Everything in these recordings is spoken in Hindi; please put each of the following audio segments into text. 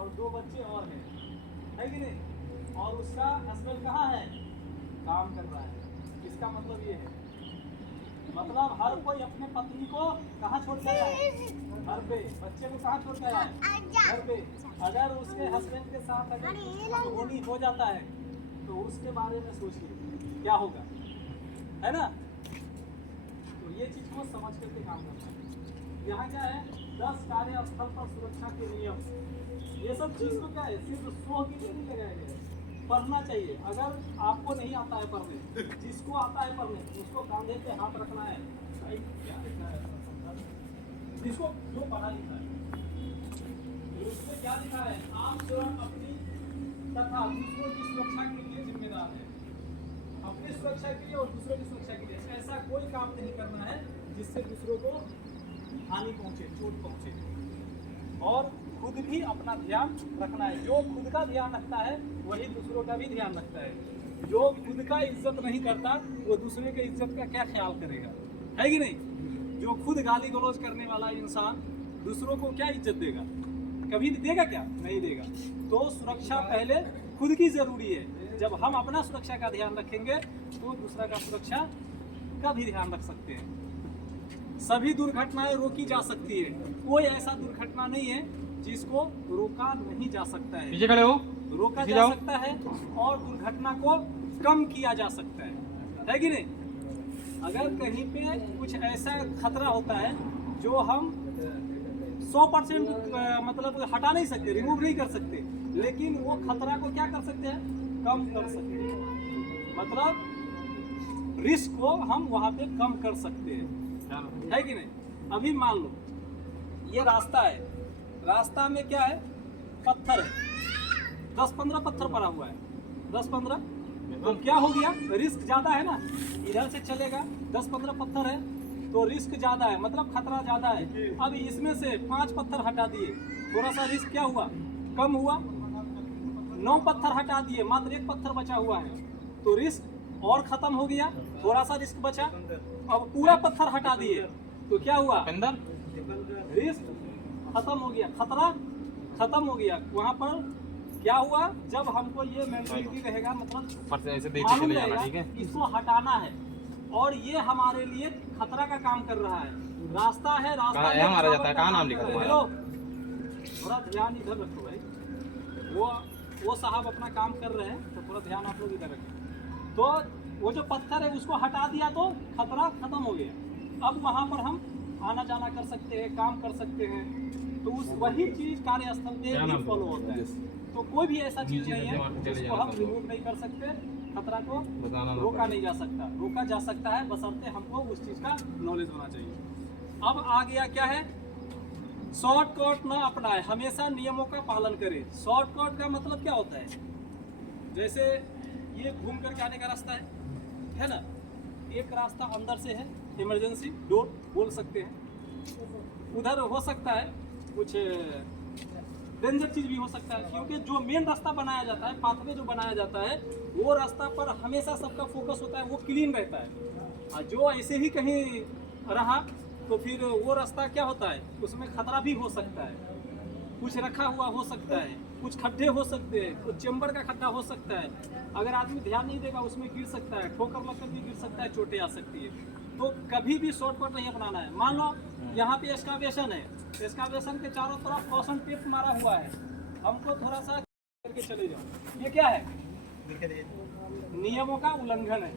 और 2 बच्चे और हैं, है कि नहीं? और उसका हस्बैंड कहाँ है? काम कर रहा है। इसका मतलब ये है, मतलब हर कोई अपने पत्नी को कहाँ छोड़ कर जाए? घर पे। बच्चे को कहाँ छोड़ कर जाए? घर पे। अगर उसके हस्बैंड के साथ अगर अनहोनी हो जाता है तो उसके बारे में सोचिए क्या होगा, है ना? तो ये चीज को समझ करके काम करना है। यहाँ क्या है? 10 कार्यस्थल पर सुरक्षा के नियम। ये सब चीज को क्या है, सिर्फ सो के लिए नहीं लगाया गया है, पढ़ना चाहिए। अगर आपको नहीं आता है पढ़ने, जिसको आता है पढ़ने उसको कांधे पे हाथ रखना है। भाई क्या लिखा है? जिसको जो पढ़ा लिखा है उसमें क्या लिखा है? आप स्वयं अपनी तथा दूसरों की सुरक्षा के लिए जिम्मेदार है। अपनी सुरक्षा के लिए और दूसरों की सुरक्षा के लिए ऐसा कोई काम नहीं करना है जिससे दूसरों को हानि पहुंचे, चोट पहुंचे। और खुद भी अपना ध्यान रखना है। जो खुद का ध्यान रखता है वही दूसरों का भी ध्यान रखता है। जो खुद का इज्जत नहीं करता वो दूसरे के इज्जत का क्या ख्याल करेगा, है कि नहीं? जो खुद गाली गलौज करने वाला इंसान दूसरों को क्या इज्जत देगा? कभी देगा क्या? नहीं देगा। तो सुरक्षा पहले खुद की जरूरी है। जब हम अपना सुरक्षा का ध्यान रखेंगे तो दूसरा का सुरक्षा का भी ध्यान रख सकते हैं। सभी दुर्घटनाएं रोकी जा सकती है। कोई ऐसा दुर्घटना नहीं है जिसको रोका नहीं जा सकता है। पीछे खड़े हो, रोका जा सकता है और दुर्घटना को कम किया जा सकता है कि नहीं? अगर कहीं पे कुछ ऐसा खतरा होता है जो हम 100% मतलब हटा नहीं सकते, रिमूव नहीं कर सकते, लेकिन वो खतरा को क्या कर सकते हैं? कम कर सकते हैं। मतलब रिस्क को हम वहाँ पे कम कर सकते हैं, है कि नहीं? अभी मान लो ये रास्ता है, रास्ता में क्या है? पत्थर है, 10-15 पत्थर पड़ा हुआ है, 10-15। तो क्या हो गया? रिस्क ज्यादा है ना, इधर से चलेगा, 10-15 पत्थर है तो रिस्क ज्यादा है, मतलब खतरा ज्यादा है। अब इसमें से 5 पत्थर हटा दिए, थोड़ा सा रिस्क क्या हुआ? कम हुआ। 9 पत्थर हटा दिए, मात्र 1 पत्थर बचा हुआ है तो रिस्क और खत्म हो गया, थोड़ा सा रिस्क बचा। अब पूरा पत्थर हटा दिए तो क्या हुआ? रिस्क खत्म हो गया, खतरा खत्म हो गया। वहाँ पर क्या हुआ? जब हमको ये मेंटालिटी रहेगा, मतलब मालूम रहेगा कि इसको हटाना है और ये हमारे लिए खतरा का काम कर रहा है। रास्ता है, रास्ता मारा जाता है, कहाँ नाम लिखा है? हेलो, थोड़ा ध्यान इधर रखो भाई। वो साहब अपना काम कर रहे हैं तो थोड़ा ध्यान आप लोग इधर रखें। तो वो जो पत्थर है उसको हटा दिया तो खतरा खत्म हो गया। अब वहाँ पर हम आना जाना कर सकते हैं, काम कर सकते हैं। तो उस वही चीज कार्यस्थल पे भी फॉलो होता है। तो कोई भी ऐसा चीज नहीं है जिसको हम रिमूव नहीं कर सकते, खतरा को रोका नहीं जा सकता। रोका जा सकता है बशर्ते हमको उस चीज का नॉलेज होना चाहिए। अब आ गया क्या है? शॉर्टकट ना अपनाए, हमेशा नियमों का पालन करें। शॉर्टकट का मतलब क्या होता है? जैसे ये घूम करके आने का रास्ता है ना? एक रास्ता अंदर से है, इमरजेंसी डोर बोल सकते हैं। उधर हो सकता है कुछ डेंजर चीज भी हो सकता है, क्योंकि जो मेन रास्ता बनाया जाता है, पाथवे जो बनाया जाता है, वो रास्ता पर हमेशा सबका फोकस होता है, वो क्लीन रहता है। और जो ऐसे ही कहीं रहा तो फिर वो रास्ता क्या होता है? उसमें खतरा भी हो सकता है, कुछ रखा हुआ हो सकता है, कुछ खड्डे हो सकते हैं, कुछ चेम्बर का खड्डा हो सकता है। अगर आदमी ध्यान नहीं देगा उसमें गिर सकता है, ठोकर लगकर भी गिर सकता है, चोटें आ सकती है। तो कभी भी शॉर्टकट नहीं अपनाना है। मान लो यहाँ पे एस्कावेशन है, एस्कावेशन के चारों तरफ कॉशन टेप मारा हुआ है, हमको थोड़ा सा करके चले जाओ, ये क्या है? नियमों का उल्लंघन है।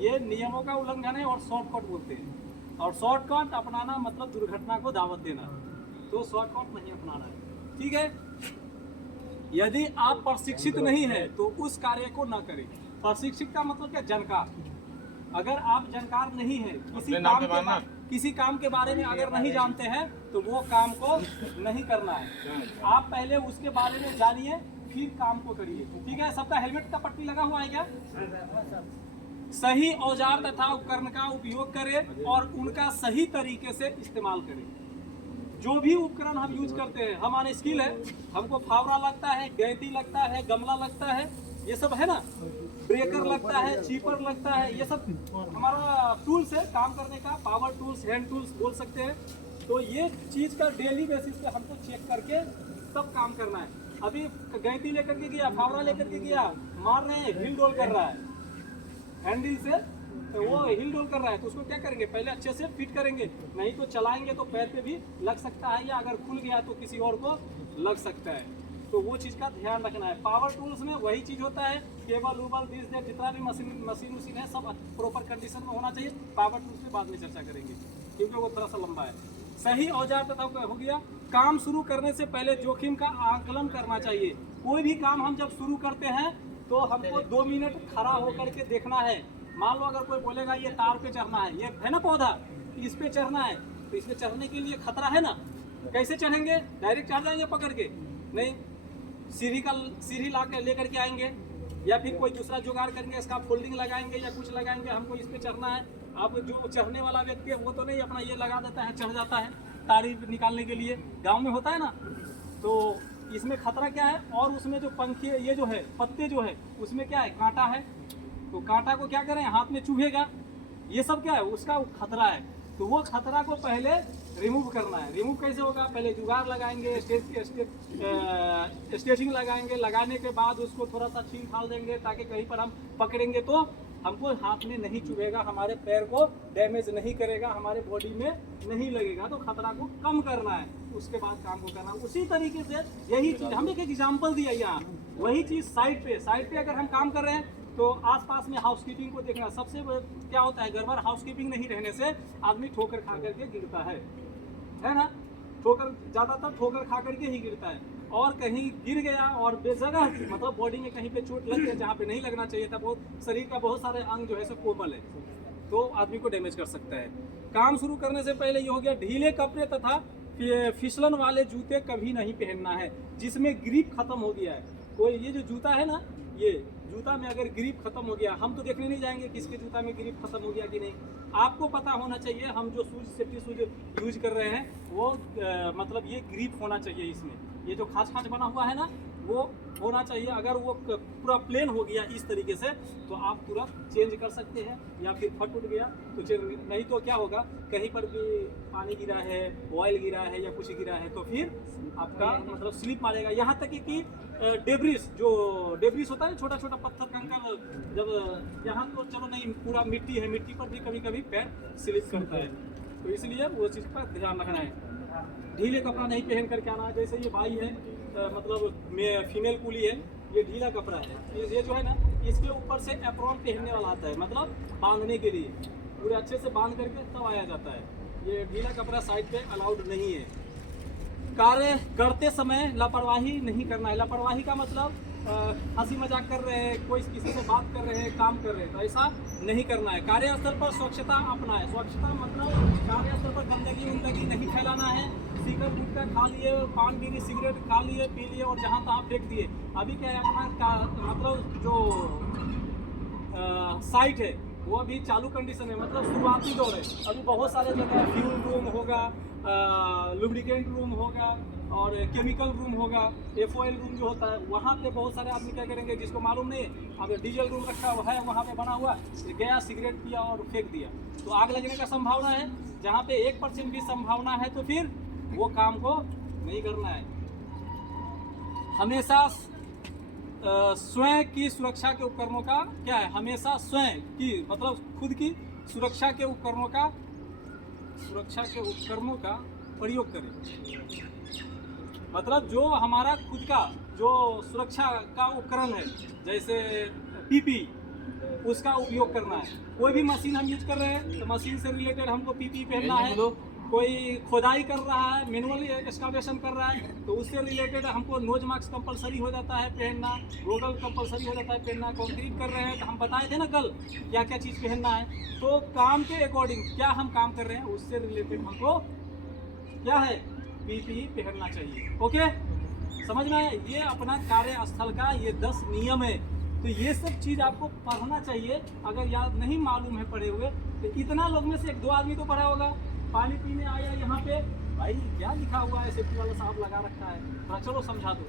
ये नियमों का उल्लंघन है और शॉर्टकट बोलते हैं। और शॉर्टकट अपनाना मतलब दुर्घटना को दावत देना, तो शॉर्टकट नहीं अपनाना है, ठीक है? यदि आप प्रशिक्षित नहीं है तो उस कार्य को ना करें। प्रशिक्षित का मतलब क्या? जानकार। अगर आप जानकार नहीं है, किसी काम के बारे में अगर नहीं जानते हैं तो वो काम को नहीं करना है। आप पहले उसके बारे में जानिए फिर काम को करिए, ठीक है? सबका हेलमेट का पट्टी लगा हुआ है क्या? सही औजार तथा उपकरण का उपयोग करें और उनका सही तरीके से इस्तेमाल करें। जो भी उपकरण हम यूज करते हैं, हमारे स्किल है, हमको फावड़ा लगता है, गैंती लगता है, गमला लगता है, ये सब है ना, ब्रेकर लगता है, चीपर लगता है, ये सब हमारा टूल्स है काम करने का, पावर टूल्स, हैंड टूल्स बोल सकते हैं। तो ये चीज का डेली बेसिस पे हमको चेक करके सब काम करना है। अभी गैंती लेकर के गया, फावड़ा लेकर के गया, मार रहे हैं, हिल डोल कर रहा है हैंडल से, तो वो हिल डोल कर रहा है, तो उसको क्या करेंगे, पहले अच्छे से फिट करेंगे, नहीं तो चलाएंगे तो पैर पे भी लग सकता है, या अगर खुल गया तो किसी और को लग सकता है। तो वो चीज़ का ध्यान रखना है। पावर टूल्स में वही चीज़ होता है, केबल उबल दिस दैट जितना भी मशीन है सब प्रॉपर कंडीशन में होना चाहिए। पावर टूल्स में बाद में चर्चा करेंगे क्योंकि वो थोड़ा सा लंबा है। सही औजार तथा हो गया, काम शुरू करने से पहले जोखिम का आकलन करना चाहिए। कोई भी काम हम जब शुरू करते हैं तो हमको 2 मिनट खड़ा होकर के देखना है। मान लो अगर कोई बोलेगा ये तार पे चढ़ना है, ये है ना पौधा, इस पे चढ़ना है, तो इस पे चढ़ने के लिए खतरा है ना, कैसे चढ़ेंगे, डायरेक्ट चढ़ जाएंगे पकड़ के, नहीं, सीढ़ी ला के लेकर के आएंगे, या फिर कोई दूसरा जुगाड़ करेंगे, इसका फोल्डिंग लगाएंगे या कुछ लगाएंगे, हमको इस पे चढ़ना है। अब जो चढ़ने वाला व्यक्ति है वो तो नहीं अपना ये लगा देता है, चढ़ जाता है तारी निकालने के लिए, गांव में होता है ना। तो इसमें खतरा क्या है, और उसमें जो पंखी ये जो है पत्ते जो है उसमें क्या है, कांटा है, तो कांटा को क्या करें, हाथ में चुभेगा, ये सब क्या है उसका खतरा है। तो वो खतरा को पहले रिमूव करना है। रिमूव कैसे होगा, पहले जुगाड़ लगाएंगे, स्टेचिंग लगाएंगे, लगाने के बाद उसको थोड़ा सा छील छाल देंगे ताकि कहीं पर हम पकड़ेंगे तो हमको हाथ में नहीं चुभेगा, हमारे पैर को डैमेज नहीं करेगा, हमारे बॉडी में नहीं लगेगा, तो खतरा को कम करना है, उसके बाद काम को करना है। उसी तरीके से यही चीज़ हम एक एग्जाम्पल दिया यहाँ, वही चीज़ साइड पे अगर हम काम कर रहे हैं तो आसपास में हाउसकीपिंग को देखना। सबसे क्या होता है, गड़बड़ हाउसकीपिंग नहीं रहने से आदमी ठोकर खा करके गिरता है ना, ठोकर ज़्यादातर ठोकर खा करके ही गिरता है, और कहीं गिर गया और बेजगह मतलब बॉडी में कहीं पे चोट लग गया जहाँ पे नहीं लगना चाहिए था, बहुत शरीर का बहुत सारे अंग जो है सो कोमल है, तो आदमी को डैमेज कर सकता है। काम शुरू करने से पहले ये हो गया, ढीले कपड़े तथा फिसलन वाले जूते कभी नहीं पहनना है जिसमें ग्रिप खत्म हो गया है। कोई ये जो जूता है ना, ये जूता में अगर ग्रिप खत्म हो गया, हम तो देखने नहीं जाएंगे किसके जूता में ग्रिप खत्म हो गया कि नहीं, आपको पता होना चाहिए। हम जो शूज सेफ्टी शूज यूज कर रहे हैं वो मतलब ये ग्रिप होना चाहिए, इसमें ये जो खाँच खाँच बना हुआ है ना वो होना चाहिए। अगर वो पूरा प्लेन हो गया इस तरीके से तो आप तुरंत चेंज कर सकते हैं, या फिर फट उठ गया तो नहीं तो क्या होगा, कहीं पर भी पानी गिरा है, ऑयल गिरा है या कुछ गिरा है तो फिर आपका मतलब स्लिप मारेगा। यहाँ तक कि डेब्रिस होता है, छोटा छोटा पत्थर कंकड़, जब यहाँ तो चलो नहीं पूरा मिट्टी है, मिट्टी पर भी कभी कभी पैर स्लिप करता है, तो इसलिए वो चीज़ का ध्यान रखना है। ढीले कपड़ा नहीं पहन करके आना है। जैसे ये भाई है मतलब फीमेल कुली है, ये ढीला कपड़ा है, ये जो है ना इसके ऊपर से एप्रॉन पहनने वाला आता है, मतलब बांधने के लिए पूरे अच्छे से बांध करके तब आया जाता है। ये ढीला कपड़ा साइड पे अलाउड नहीं है। कार्य करते समय लापरवाही नहीं करना है। लापरवाही का मतलब हंसी मजाक कर रहे हैं, कोई किसी से बात कर रहे हैं, काम कर रहे हैं, तो ऐसा नहीं करना है। कार्यस्थल पर स्वच्छता अपनाएं। स्वच्छता मतलब कार्यस्थल पर गंदगी नहीं फैलाना है। सिगरेट गुटखा खा लिए, पान बीड़ी सिगरेट खा लिए, पी लिए और जहाँ तहाँ फेंक दिए। अभी क्या है अपना मतलब जो साइट है वो अभी चालू कंडीशन है, मतलब शुरुआती दौर है। अभी बहुत सारे जगह फ्यूल रूम होगा, लुब्रिकेंट रूम होगा और केमिकल रूम होगा, FOL रूम जो होता है, वहाँ पे बहुत सारे आदमी क्या करेंगे जिसको मालूम नहीं है, अब डीजल रूम रखा हुआ है वहाँ पे बना हुआ, गया सिगरेट पिया और फेंक दिया, तो आग लगने का संभावना है। जहाँ पे 1% भी संभावना है तो फिर वो काम को नहीं करना है। हमेशा स्वयं की सुरक्षा के उपकरणों का क्या है, हमेशा स्वयं की मतलब खुद की सुरक्षा के उपकरणों का प्रयोग करें। मतलब जो हमारा खुद का जो सुरक्षा का उपकरण है, जैसे PP, उसका उपयोग करना है। कोई भी मशीन हम यूज कर रहे हैं तो मशीन से रिलेटेड हमको PP पहनना है। कोई खोदाई कर रहा है, मैनुअल एक्सकावेशन कर रहा है, तो उससे रिलेटेड हमको नोज मास्क कंपलसरी हो जाता है पहनना, गोगल कंपलसरी हो जाता है पहनना। कंक्रीट कर रहे हैं तो हम बताए थे ना कल क्या क्या चीज़ पहनना है। तो काम के अकॉर्डिंग क्या हम काम कर रहे हैं उससे रिलेटेड हमको क्या है PPE पहनना चाहिए। ओके, समझ में आया? ये अपना कार्यस्थल का ये 10 नियम है। तो ये सब चीज़ आपको पढ़ना चाहिए। अगर याद नहीं मालूम है पढ़े हुए तो इतना लोग में से 1-2 आदमी तो पढ़ा होगा। पानी पीने आया यहाँ पे, भाई क्या लिखा हुआ है, सेफ्टी वाला साहब लगा रखा है, थोड़ा चलो समझा दो।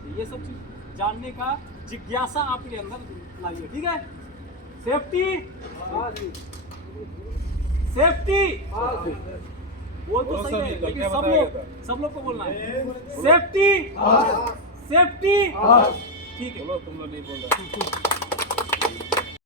तो ये सब चीज़ जानने का जिज्ञासा आपके अंदर लाइए, ठीक है? सेफ्टी सेफ्टी बोल तो सही है, लेकिन सब लोग को बोलना है। सेफ्टी, सेफ्टी, ठीक है। तुम लोग नहीं बोल रहे।